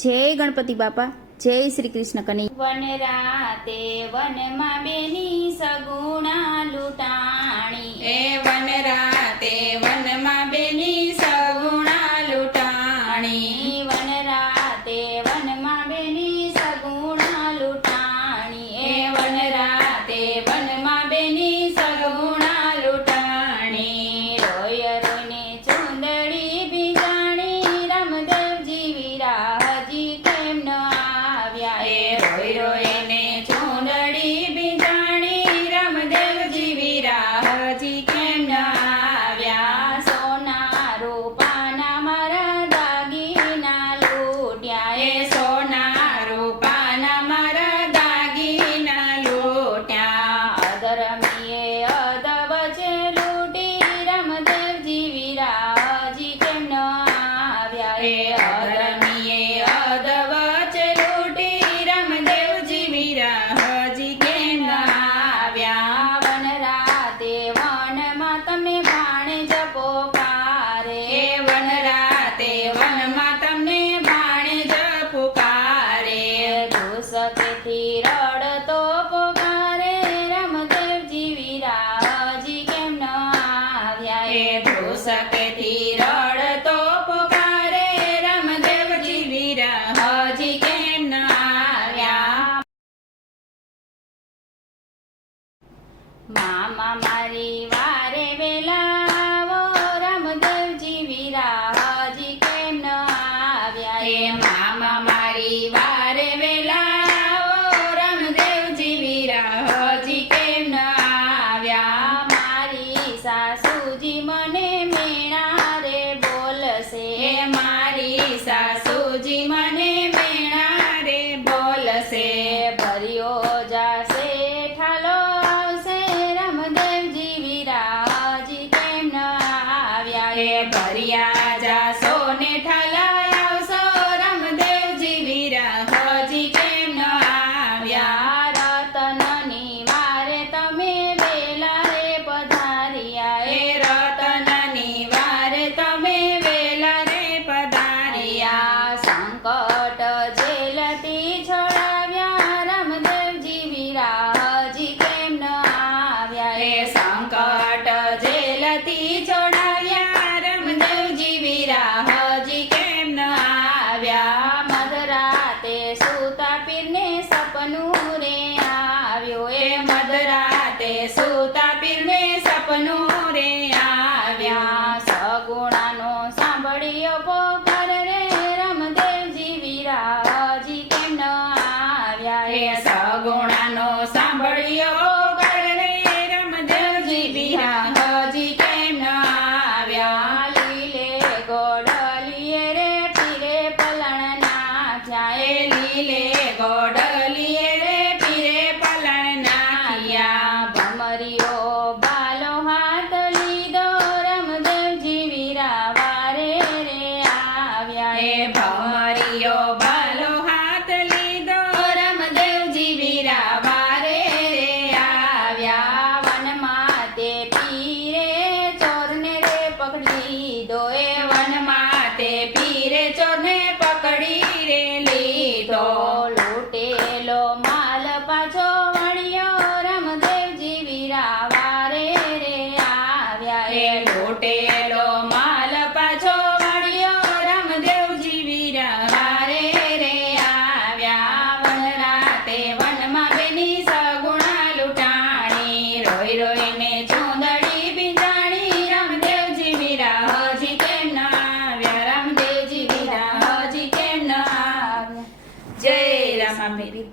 જય ગણપતિ બાપા, જય શ્રી કૃષ્ણ કનૈયા. વન રાતે વનમાં બેની સગુણા લૂંટાણી, એ વન રાતે વનમાં બેની સગુણા લૂંટાણી. વન રાતે વનમાં બેની સગુણા લૂંટાણી, એ વન રાતે વનમાં બેની સગુણા લૂંટાણી. રોય રોયને ચૂંદડી ભીજાણી, રામદેવજી વીરા હજી કેમ ન આવ્યા. એ રોય રોયને ચૂંદડી બીજાણી, રામદેવજી વીરા હજી કેમ ન આવ્યા. સોના રૂપાના મારા દાગીના લૂંટ્યા, એ સોના રૂપાના મારા દાગીના લૂંટ્યા. અધર્મીએ અધવચે લૂંટી, રામદેવજી વીરા હજી કેમ ન આવ્યા. એ અધર્મીએ અધવચે લૂંટી, રામદેવજી વીરા હજી કેમ ન આવ્યા. વન રાતે વનમાં તમને ભાણે જપો પારે, એ વન રાતે વનમાં તમને ભાણે જ પુકારે. ધૂસકેથી રડતો પોકારે, રામદેવજી વીરા હજી કેમ ન આવ્યા. એ ધ્રુસકેથી રડતો પુકારે, રામદેવજી વીરા હજી કેમ ન આવ્યા. મામા મારી વારે વેલા આવો, રામદેવજી વીરા હજી કેમ ન આવ્યા. એ મામા મારી વારે વેલા આવો, રામદેવજી વીરા હજી કેમ ન આવ્યા. મારી સાસુજી મને મેણા રે બોલશે, એ મારી સાસુજી મને મેણા રે બોલશે. ભર્યો જાશે ઠાલો આવશે, રામદેવજી વીરા હજી કેમ ન આવ્યા. એ ભર્યા જાસો ને ઠાલા આવશો, રામદેવજી વીરા હજી કેમ ન આવ્યા. રતનની વારે તમે વેલા રે પધાર્યા, એ રતનની વારે તમે વેલા રે પધાર્યા. સંકટ જેલથી છોડાવ્યા, રામદેવજી વીરા હજી કેમ ન આવ્યા. એ સંકટ જેલથી છોડાવ્યા, રામદેવજી વીરા હજી કેમ ન આવ્યા. મધરાતે સૂતા પીરને સપનું રે આવ્યો, એ મધરાતે સૂતા પીરને સપનું રે આવ્યા. સગુણાનો સાંભળ્યો પોકાર રે, રામદેવજી વીરા હજી કેમ ન આવ્યા. એ સગુણાનો સાંભળ્યો ગળરે, રામદેવજી વીરા હજી કેમ ન આવ્યા. લીલે ગોડલીએ રે પીરે પલણ નાખ્યા, એ લીલે ગોડલીએ રે પીરે પલણ નાખ્યા. ભમરીઓ બાલો હાથ લીધો, રામદેવજી વીરા વારે રે આવ્યા. એ ભમરીયો બાલો હાથ લીધો, રામદેવજી વીરા વારે રે આવ્યા. વનમાં તે પીરે ચોરને રે પકડી લીધો, એ વનમાં તે પીરે ચોરને પકડી રે લીધો. લૂટેલો માલ પાછો વળ્યો, રામદેવજી વીરા વારે રે આવ્યા. એ લૂટેલો માલ પાછો વળ્યો, રામદેવજી વીરા વારે રે આવ્યા. વન રાતે વનમાં બેની સગુણા લૂંટાણી, રોય રોયને ચૂંદડી બીજાણી, રામદેવજી વીરા હજી કેમ ન આવ્યા. રામદેવજી વીરા હજી કેમ ન આવ્યા. જય રામાપીરી.